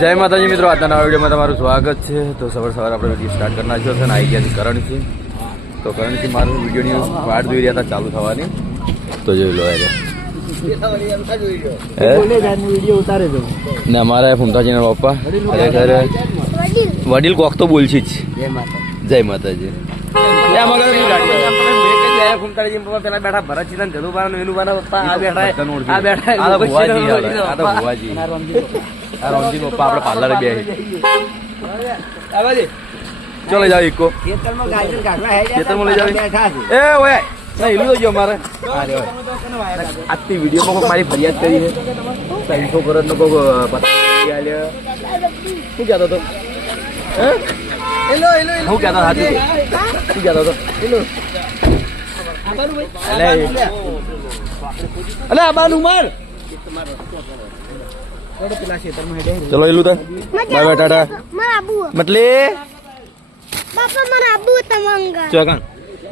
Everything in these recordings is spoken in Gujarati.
જય માતાજી મિત્રો આજના નવા વિડીયોમાં તમારું સ્વાગત છે. તો સવાર સવાર આપણે વીડિયો સ્ટાર્ટ કરી નાખ્યો છે અને આવી ગયા છે તો તો છે મારું વિડીયોની વાટ જોઈ રહ્યા હતા ચાલુ થવાની. તો જોઈ લો? વીડિયો ને અમારા ફૂમતાજીના પપ્પા. ખરેખર વડીલ કોક તો બોલશી જ. જય માતાજી. જય માતાજી. પેલા બેઠા ભરત ચિતન જદુ બાર એનું પપ્પા આ બેઠા આ બેઠા આ ભુવાજી આ તો રોમજી પપ્પા. આપણે પાર્લરે બે ચલો જાવ ઇકો. ખેતરમાં ગાજર કાઢવા હે ખેતરમાં લઈ જાવી? એ ઓય ના ઈલું જોજો અમારે. આજથી વિડીયોમાં કોઈક મારી ફરિયાદ કરી છે. ત્રણસો કરોડનો કોઈક શું કહેતો હતો? હે? હેલો હેલો કહેતો હાથી શું કહેતો હતો? અલે અલે. આ બાનું ચલો એલું તાર. Bye bye tata. મારા મતલી બાપા મને આબુ તમંગ ચોકાન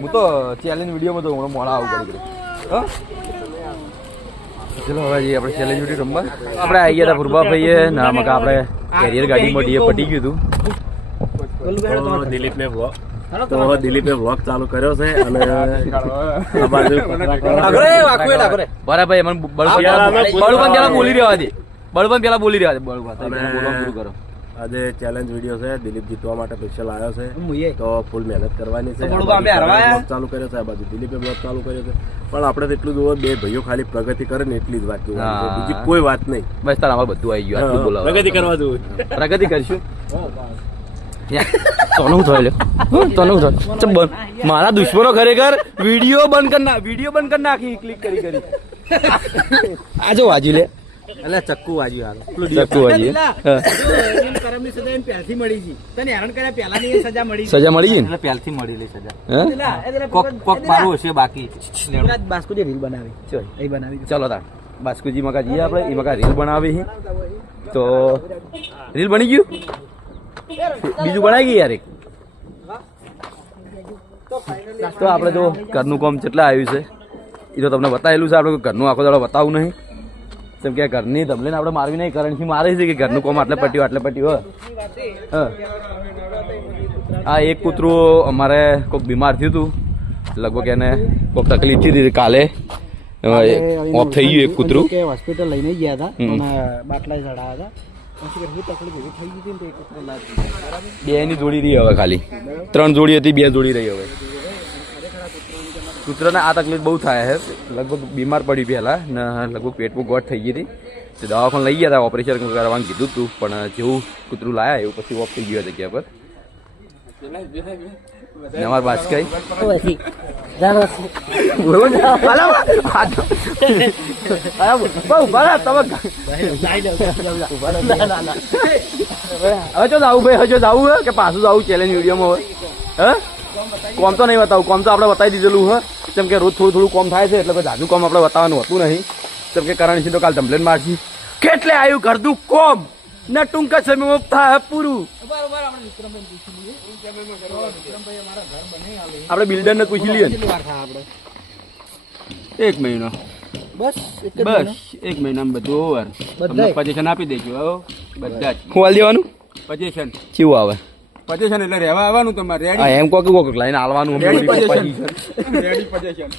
હું તો ચેલેન્જ વિડીયોમાં તો હું મોળા આવું કરી હા? ચલો હવે જઈએ આપણે ચેલેન્જ વીડિયો રમવા. આપણે આવી ગયા હતા ફુરબા ભાઈએ ના મકા આપણે કેરિયર ગાડીમાં ડીએ પટી ગયું હતું. તો દિલીપને vlog તો દિલીપે વ્લોગ ચાલુ કર્યો છે અને બરાબર મને પેલા બોલી રહ્યા બળવંત પેલા બોલી રહ્યા શરૂ કરો. આજે ચેલેન્જ વીડિયો છે. દિલીપ જીતવા માટે સ્પેશિયલ આવ્યો છે. તો ફૂલ મહેનત કરવાની છે. ચાલુ કર્યો છે. આ બાજુ દિલીપે બ્લોગ ચાલુ કર્યો છે. પણ આપણે તો એટલું જોવો બે ભાઈઓ ખાલી પ્રગતિ કરે ને એટલી જ વાત જોવાની બીજી કોઈ વાત નહીં. બસ તારા બધું આવી ગયું. પ્રગતિ કરવા જોવું. પ્રગતિ કરશું. તને થયું લે તને થયું? ચલ બંધ. મારા દુશ્મનો ખરેખર વીડિયો બંધ કરી ના વીડિયો બંધ કરી નાખી ક્લિક કરી કરી. આ જો વાજી લે. એટલે ચક્કુ વાજ્યું હાલ ચક્કુ વાજી કરમની સજા એને પહેલથી મળી ગઈ તને હેરાન કર્યા પહેલાની સજા મળી સજા મળી ગઈ ને? પહેલથી મળેલી સજા. કોક કોક મારું હશે બાકી. બાસ્કુજી રીલ બનાવી. ચલ. એ બનાવી ચલો તાર. બાસ્કુજી મકા જઈએ આપણે એ મકા રીલ બનાવી છે તો રીલ બની ગયું? બીજું બનાવી ગઈ યાર એક. તો આપણે જો ઘરનું કામ કેટલા આવ્યું છે એ તો તમને બતાવેલું છે. આપણે ઘરનું આખો દાડો બતાવું નહીં. જેમ કે ઘરની ધમલે આપણે મારવી નહીં કરણથી મારે છે કે ઘરનું કામ આટલે પટ્યું આટલે પટ્યું હા. આ એક કૂતરું અમારે કોઈક બીમાર થયું હતું. લગભગ એને કોઈક તકલીફ થઈ હતી કાલે. ઓફ થઈ ગયું એક કૂતરું. હોસ્પિટલ લઈને ગયા હતા બાટલા ચડાયા હતા. બે ની જોડી રહી હવે ખાલી. ત્રણ જોડી હતી, બે જોડી રહી હવે. કૂતરાને આ તકલીફ બહુ થાય છે લગભગ બીમાર પડી પહેલા ને લગભગ પેટમાં ગોઠ થઈ ગઈ હતી. તે દવાખાને લઈ ગયા હતા ઓપરેશન કરવાનું કીધું હતું પણ જેવું કૂતરું લાયા એવું પછી ઓફ થઈ ગયું જગ્યા પર. ને અમાર બાસકાઈ હવે ભાઈ હજુ હે કે પાછું જાવું ચેલેન્જ વિડીયોમાં હોય હે? કોમ તો નહીં બતાવું, કોમ તો આપણે બતાવી દીધેલું હ. જેમ કે રોજ થોડું થોડું કોમ થાય છે એટલે કોઈ જાજુ કોમ આપણે બતાવવાનું હતું નહીં. જેમ કે કારણ છે તો કાલ કમ્પ્લેન મારશી. કેટલે આવ્યું કરતું કોમ? ને ટૂંકા સમયમાં થાય પૂરું. આપણે બિલ્ડર ને પૂછી લઈએ એક મહિનો. બસ બસ એક મહિનામાં બધું ઓવર તમને પજેશન આપી દેજો બધા જ. હું હાલ દેવાનું? પજેશન. કેવું આવે. પજેશન એટલે રહેવા આવવાનું તમારે. રેડી એમ કોક કોક લઈને હાલવાનું રેડી મોડી કોક પજેશન. Ready possession.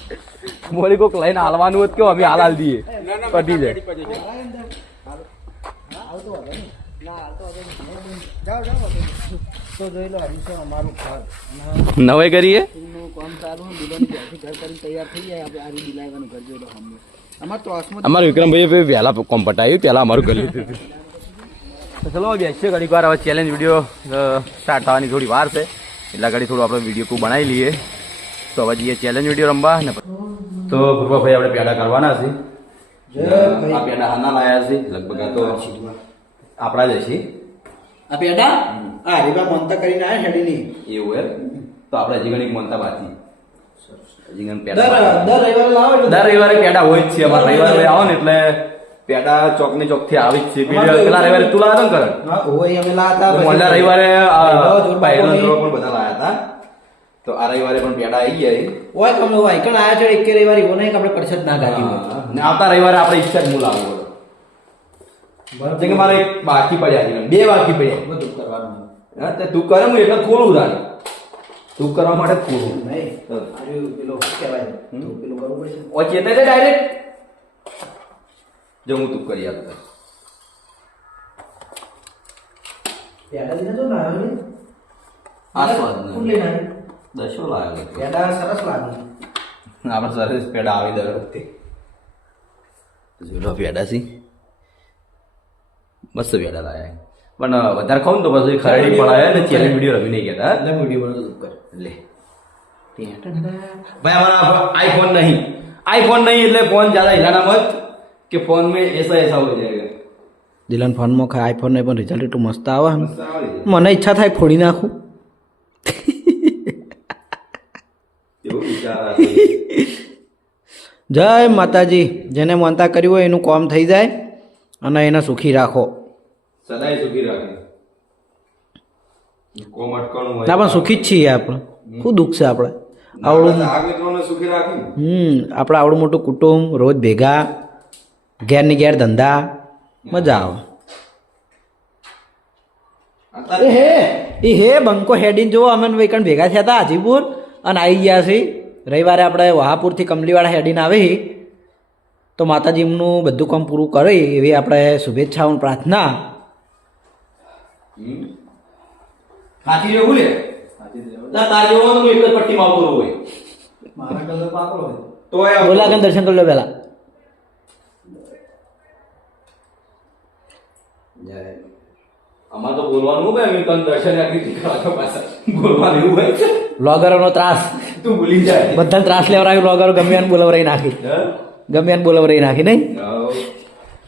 મોડી કોક લઈને હાલવાનું હોત કેવું અમે હાલ હાલ દઈએ. પટી જાય. નવાઈ કરીએ? અમાર વિક્રમભાઈ વહેલા કોમ પટાયું પહેલાં અમારું કરી લીધું તો ચલો બેસીએ ઘડીક વાર હવે ચેલેન્જ વીડિયો સ્ટાર્ટ થવાની થોડી વાર છે. એટલા ઘડી થોડું આપણે વીડિયો ખૂબ બનાવી લઈએ. તો હવે જઈએ ચેલેન્જ વીડિયો રમવા ને તો પૂર્વભાઈ આપણે પેડા કરવાના છે. આ પેડા હાના લાયા છે. લગભગ આ તો આપણા જ છે આ પેડા? આ હરીબા મોનતા કરીને આયા હેડીની એવું એમ? તો આપણે હજી ઘણી મોનતા બાકી. દર રવિવારે લાવો એટલે દર રવિવારે પેડા હોય જ છે. અમારે રવિવારે આવો ને એટલે પેડા ચોકની ચોકથી આવી જ છે. પેલા રવિવારે તું લાવ્યો ને કરણ અમે મોલ્લા રવિવારે પણ બધા લાયા હતા. તો આ રવિવારે પણ પેડા આવી ગયા ઓય હોય કમે હોય કણ આયા છે? એક રવિવારે એવો નહીં કે આપણે પરસદ ના ગાડી આવતા રવિવારે આપણે ઈચ્છા જ હું લાવવું જેમ કે મારે એક બાકી પડ્યા છે બે બાકી પડ્યા. બધું કરવાનું. હા તે તું કરે હું એટલે ખોલું તારે. તું કરવા માટે ખોલું નહીં. પેલો કહેવાય? પેલું કરવું પડશે. ઓ ચેતે છે ડાયરેક્ટ જો હું તું કરી આપતો પેડા જો ના આ સ્વાદ લઈને દશો લાગે પેડા સરસ લાગે આપણે સરસ પેડા આવી દર વખતે. જોડો પેડા સી બસ વેડા લાયા પણ વધારે ખાઉં તો પછી ખરડી પણ આવ્યા ને ચેલેન્જ વીડિયો રમી નહીં ગયા હતા. વીડિયો બનાવો કર. લે. ભાઈ અમારા આઈફોન નહીં. આઈફોન નહીં એટલે ફોન જ્યાદા હિલાના મત કે ફોન મેં એસા એસા હો જાયગા દિલન ફોનમાં ખાય આઈફોન નહીં પણ રિઝલ્ટ એટલું મસ્ત આવે મને ઈચ્છા થાય ફોડી નાખું. જય માતાજી જેને માનતા કર્યું હોય એનું કોમ થઈ જાય અને એને સુખી રાખો. સદાય સુખી રાખે કોમ અટકણું હોય ના પણ સુખી જ છીએ આપણે શું દુઃખ છે આપણે આવડું મિત્રોને સુખી રાખી હમ આપણે આવડું મોટું કુટુંબ રોજ ભેગા ઘેરની ઘેર ધંધા મજા આવે એ હે એ હે બંકો હેડીને જોવો અમે વૈકણ ભેગા થયા હતા હાજીપુર અને આવી ગયા છે રવિવારે આપણે વહાપુરથી કમલીવાળા હેડીને આવે છે. તો માતાજીનું બધું કામ પૂરું કરે એવી આપણે શુભેચ્છાઓ પ્રાર્થના. હાથી જેવું લે? ના તાર એક જ પટ્ટીમાં પૂરો હોય. તો એ બોલા કે દર્શન કરી લો પહેલા. અમાર તો બોલવાનું હોય અમે તને દર્શન આકૃતિ કરવા પાછા બોલવાનું એવું હોય. વ્લોગરોનો ત્રાસ. તું ભૂલી જાય. બધાને ત્રાસ લેવડાવી લોગરો ગમે બોલાવરાઈ નાખી? ગમે રહી બોલાવરાઈ નાખી નહીં?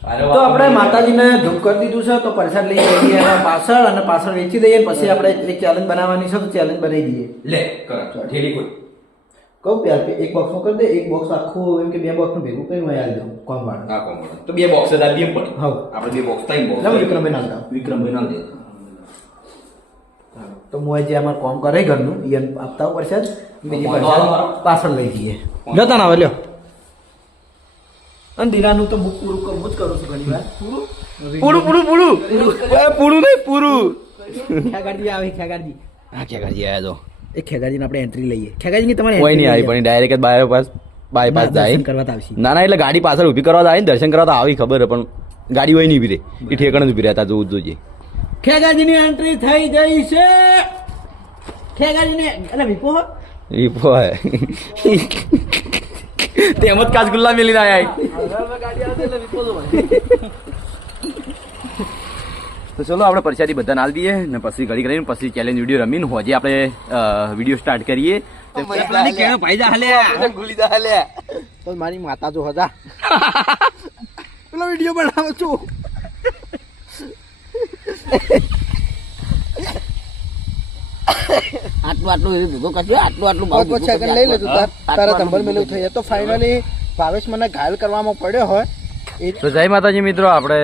તો આપણે માતાજીને ધૂપ કરી દીધું છે તો પ્રસાદ લઈ જઈએ પાછળ અને પાછળ વેચી દઈએ પછી આપણે એક ચેલેન્જ બનાવવાની છે તો ચેલેન્જ બનાવી દઈએ. લે કર ઠેલી કોઈ કહું પ્યાર કે એક બોક્સમાં કરી દે એક બોક્સ આખું એમ કે બે બોક્સનું ભેગું કરી હું આવી દઉં કોમ વાળા. ના કોમ મળે. તો બે બોક્સ જ આ પણ. હા આપણે બે બોક્સ ત્રણ બોક્સ વિક્રમભાઈ ના લાવો. વિક્રમભાઈ ના દે. તો હું જે અમાર કોમ કરે ઘરનું એ આપતા હોય પ્રસાદ બીજી. પાછળ લઈ જઈએ. જતા ના લ્યો. અને દીરાનું તો પૂરું કરવું જ કરું છું ઘણી વાર. પૂરું? પૂરું પૂરું પૂરું. નહીં પૂરું. ખેગારજી આવે ખેગારજી. હા ક્યાં આવ્યા આયા તો. એ ખેગારજીને આપણે એન્ટ્રી લઈએ. ખેગારજીની તમારે કોઈ નહીં આવી પણ ડાયરેક્ટ જ બાયપાસ બાયપાસ ના, જાય. કરવા તો આવશે. ના ના એટલે ગાડી પાછળ ઊભી કરવા તો આવી ને દર્શન કરવા તો આવી ખબર પણ ગાડી હોય નહીં ઊભી રહે એ ઠેકાણે જ ઊભી રહેતા જોવું જોઈએ. ખેગાજીની એન્ટ્રી થઈ ગઈ છે. ખેગાજીની એટલે વિપો હો? એ પોય તેમ જ કાચગુલ્લા મેલી ના આય તો ચલો આપણે પરસાદી બધા નાલ દઈએ ને પછી ઘડી કરીને પછી ચેલેન્જ વીડિયો રમીને હોજે આપણે વીડિયો સ્ટાર્ટ કરીએ. મારી માતા જો હતા પેલો વીડિયો બનાવો છું. આટલું આટલું એવી ભેગું કરજો આટલું આટલું પાંચ પાંચ સેકન્ડ લઈ લેજો તારા આટલું નંબર થઈ તો ફાઇનલી ભાવેશ મને ઘાયલ કરવામાં પડ્યો હોય. તો જય માતાજી મિત્રો આપણે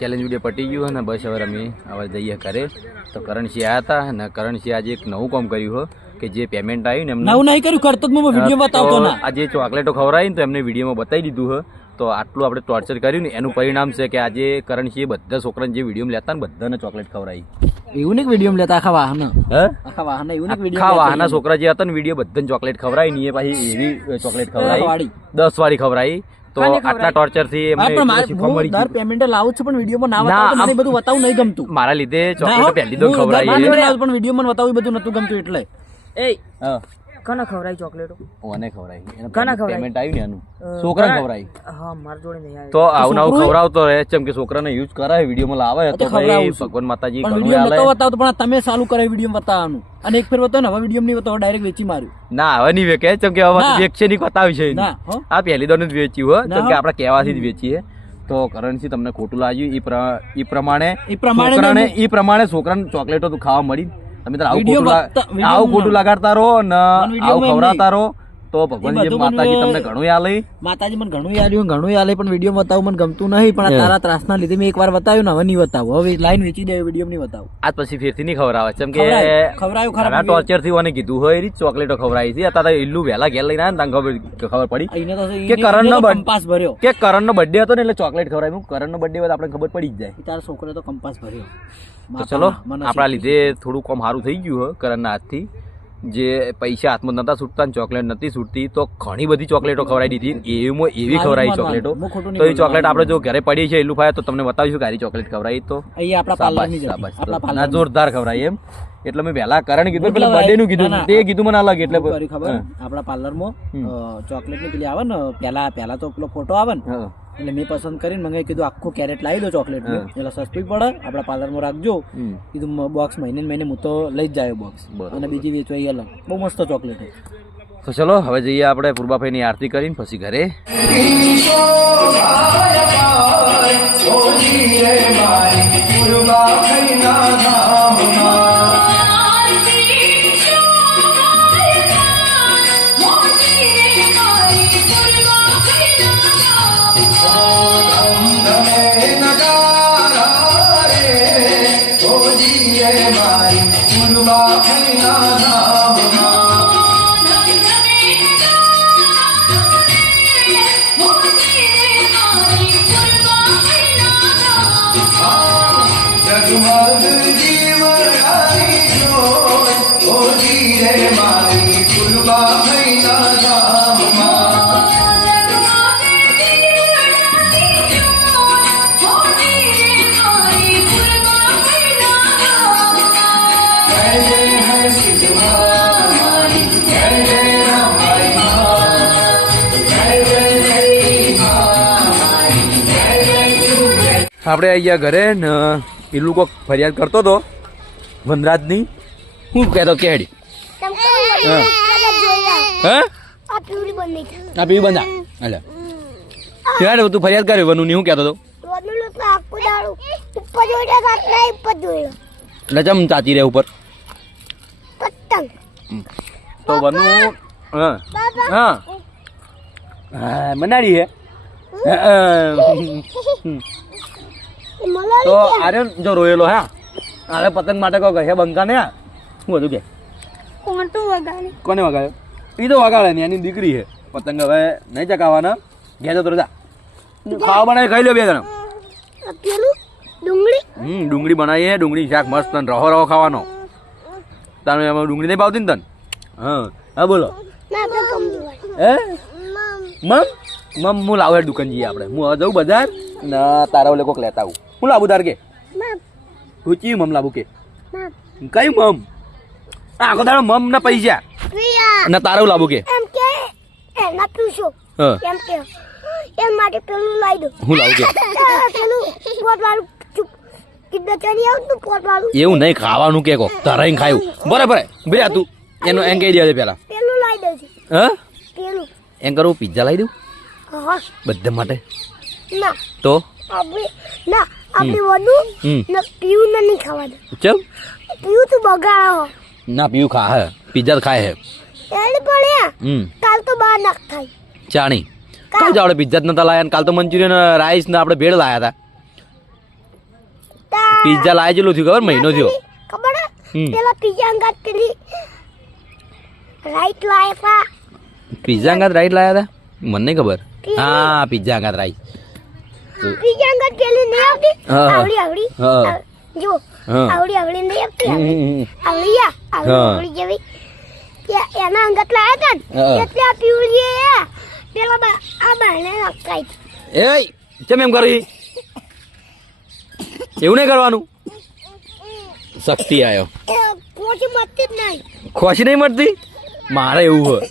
ચેલેન્જ વીડિયો પટી ગયું અને બસ હવે રમી હવે જઈએ ઘરે. તો કરણસિંહ આવ્યા હતા અને કરણસિંહ આજે એક નવું કામ કર્યું હો કે જે પેમેન્ટ આવ્યું ને એમને નવું નહીં કર્યું કરતો જ હું વીડિયો બતાવતો ના. આજે ચોકલેટો ખવડાવી ને તો એમને વિડીયોમાં બતાવી દીધું હે. તો આટલું આપણે ટોર્ચર કર્યું ને એનું પરિણામ છે કે આજે કરણસિંહે બધા છોકરાને જે વીડિયો લેતા ને બધાને ચોકલેટ ખવડાવી. યુનિક વીડિયો લેતા આખા વાહન? આખા વાહન યુનિક આખા વાહના છોકરા જે હતા ને વીડિયો બધાને ચોકલેટ ખવડાવી ને એ પાછી એવી ચોકલેટ ખવડાવી. દસ વાળી ખવડાવી. તો આટલા ટોર્ચરથી દર પેમેન્ટ લાવું છું પણ વિડીયોમાં ના ના, બતાવું મને બધું બતાવું નહીં ગમતું. મારા લીધે ચોકલેટ પહેલી દો ખવડાવી પણ વિડીયોમાં બતાવું બધું નતું ગમતું એટલે. એ હા. કને ખવડાવી ચોકલેટો? ઓને ખવડાવી એને કના ખવડાવી? પેમેન્ટ આવ્યું ને આનું છોકરા ખવડાવી હા મારા જોડે નહીં આવે. તો આવું આવું ખવરાવતો રહે ચમ કે છોકરાને યુઝ કરાય વિડીયોમાં લાવે તો તો ભાઈ ભગવાન માતાજી વીડિયો આલે નતો બતાવતો પણ તમે ચાલુ કરાવી વીડિયો બતાવવાનું. અને એક ફેર બતાવ ને હવે વીડિયો નહીં બતાવ ડાયરેક્ટ વેચી માર્યું. ના હવે નહીં વેચે ચમ કે હવે વેક વેચશે નહીં બતાવી છે ના, આ પહેલી દોને જ વેચ્યું હો ના, ચમ કે આપણે કહેવાથી જ વેચીએ. તો કરણસિંહ તમને ખોટું લાગ્યું ઈ પ્રમાણે ઈ પ્રમાણે એ ઈ પ્રમાણે છોકરાને ચોકલેટો તો ખાવા મળી. તમે આવું ખોટું લગાડતા રહો ને આવું ખવડાવતા રહો. તો ભગવાન માતાજી તમને ઘણું આલે માતાજી મને ઘણું યાદ આવ્યું ઘણું યાદ પણ વીડિયો બતાવું મને ગમતું નહીં પણ આ તારા ત્રાસના લીધે મેં એકવાર બતાવ્યું ને હવે નહીં બતાવું. હવે લાઈન વેચી દે વીડિયો નહીં બતાવું. આજ પછી ફેરથી નહીં ખવડાવે જેમ કે ખવડાયું, ખરા ટોર્ચરથી મને કીધું હોય રીત ચોકલેટો ખવડાવી છે અત્યારે ઇલ્લુ વહેલા ઘેર લઈને આવ્યા ને ખબર ખબર પડી? કે કરણ નો કંપાસ ભર્યો. કે કરણનો બર્થડે હતો ને એટલે ચોકલેટ ખવડાવી. કરણનો બર્થડે હોય આપણે ખબર પડી જ જાય. તારા છોકરે તો કંપાસ ભર્યો. તો ચલો આપણા લીધે થોડું કોમ સારું થઈ ગયું હોય કરણના હાથથી. જે પૈસા હાથમાં નતા છૂટતા ચોકલેટ નથી છૂટતી તો ઘણી બધી ચોકલેટો ખવડાવી દીધી એવીમાં એવી ખવડાવી ચોકલેટો તો એ ચોકલેટ આપણે જો ઘરે પડી છે એલું ફાય તો તમને બતાવીશું કારી ચોકલેટ ખવડાવી તો. ના જોરદાર ખવડાવી એમ એટલે મેં વહેલા કરણ કીધું પેલા બર્થડે નું કીધું. તે કીધું મને અલગ એટલે ખબર. આપણા પાર્લરમાં હમ. ચોકલેટની પેલી આવે ને પેલા પેલા તો પેલો ફોટો આવે ને. એટલે મેં પસંદ કરીને મને કીધું આખું કેરેટ લાવી દો ચોકલેટ. એટલે સસ્તું પડે આપણા પાર્લરમાં રાખજો. કીધું બોક્સ મહિને મહિને હું તો લઈ જ જાય બોક્સ. અને બીજી વેચવાઈ અલગ. બહુ મસ્ત ચોકલેટ છે. તો ચલો હવે જઈએ આપણે પૂર્વાભાઈની આરતી કરીને પછી ઘરે. આપણે આવી ગયા ઘરે ને એ લોકો ફરિયાદ કરતો હતો વનરાજની. હું કહેતો કેડી હા. આ પીવડી બંધ? એટલે ક્યારે તું ફરિયાદ કરે વનુ ની હું કહેતો હતો લજમ એટલે ચમ ચાતી રહે ઉપર? તો વનુ હા. હા. હા મનાડી હે. તો આરે જો રોયેલો હા. આરે પતંગ માટે કહો હે બંકા ને હું. હતું કે. કોણ તો વગાડે? કોને વગાડ્યો? એ તો વગાડે ને એની દીકરી છે. પતંગ હવે નહીં ચકાવવાના ઘેર જતો રજા ખાવા બનાવી ખાઈ લો બે જણા. ડુંગળી? હમ ડુંગળી બનાવીએ. ડુંગળી શાક મસ્ત તન રહો રહો ખાવાનો. તારે એમાં ડુંગળી નહીં ભાવતી ને તને? હા. હા બોલો. તો હે? મમ. મમ? મમ હું લાવે દુકાન જઈએ આપણે. હું હવે જઉં બજાર. ના તારા ઓલે કોક લેતા આવું. હું લાવું તાર કે રૂચી મમ લાવું કે? કઈ મમ? આખો તારો મમ ના પૈસા. ના તારું લાવું કે? એમ કે એના એમ કે એમ માટે પેલું લાવી દો. હું લાવું કે? પેલું પોટ વાળું એવું નહીં ખાવાનું કે કો તારા ખાયું. બરાબર ભર્યા તું એનો એમ કહી દે પેલા. પેલું લાવી દઉં હા? પેલું. એમ કરું પિઝા લાવી દઉં? બધા માટે? ના. તો? ના. આપણે વધુ ને પીવું ના નહીં ખાવા દે ચલ પીવું તો બગાડો. ના પીવું ખા હે. પિઝા ખાય હે. એડ પડ્યા. હમ. કાલ તો બહાર નાખ થાય ચાણી. કાલ. જ આપણે પિઝા નતા લાયા કાલ તો મંચુરિયન રાઈસ ને આપણે ભેળ લાયા હતા પિઝા લાયા જેલું થયું ખબર? મહિનો થયો. ખબર હે? પેલા પીઝા અંગાત પેલી રાઈટ લાયા પિઝા અંગાત રાઈસ લાયા હતા મને ખબર. હા પિઝા અંગાત રાઈસ. અંગાત નહીં આવતી. આવડી આવડી. જો આવડી આવડી નહીં આવતી. આવડી. આ આવડી જેવી. એના અંગાત લાયા હતા એટલે આ પીવડી એ પેલા આ બાને એ કેમ એમ કરી? એવું નહીં કરવાનું? શક્તિ આવ્યો ખોશી મતી જ નહીં. ખુશી નહીં મળતી મારે એવું હોય.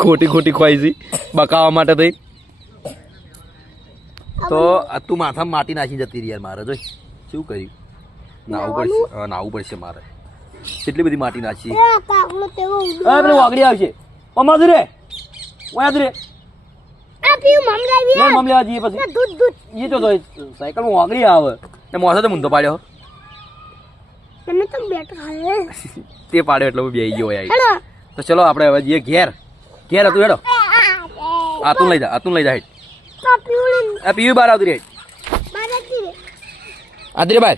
ખોટી ખોટી ખોવાઈ બકાવા માટે થઈ. તો તું માથામાં માટી નાખી જતી રહી યાર મારે જોઈ. શું કર્યું? નાવું પડશે. નાવું પડશે મારે. કેટલી બધી માટી નાખી? પેલી વાગડી આવશે. અમાર રે ઓયા રે મમ લેવા જઈએ પછી. દૂધ દૂધ. એ તો સાયકલમાં વાગડી આવે. એ મોસે તો મૂંધો પાડ્યો. તમે તો પાડ્યો એટલે હું બેહી ગયો હોય તો ચલો આપણે હવે જઈએ ઘેર. ઘેર હતું હેડો. આતું લઈ જા તું લઈ જા હેડ. તો આ પીવી બાર આવતી રે આદરે આ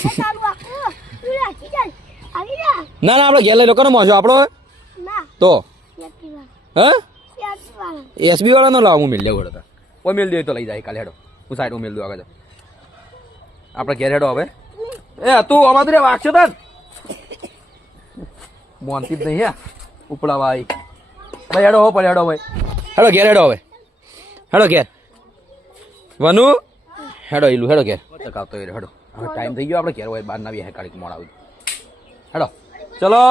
તું જા ના ના, આપણે ઘેર લઈ લો. કરો મોજો આપણો તો? હે? એસબી વાળા નો લાવ, હું મિલ લેવું હતા ઓ મિલ દે તો લઈ જાય કાલે હેડો. હું સાઈડ મિલ દઉં આગળ. આપણે ઘેર હેડો હવે. એ, તું અમારે વાગશે તન મોનતી જ નહીં હે? ઉપડા ભાઈ ભાઈ હેડો હો પણ હેડો ભાઈ. હેડો ઘેર હેડો હવે. હેડો ઘેર. વનુ? હેડો ઈલું હેડો ઘેર. ચકાવતો હેડો. હવે ટાઈમ થઈ ગયો આપણે ઘેર હોય બહાર ના બી હે કાઢી મોડા આવી હેડો. ચલો.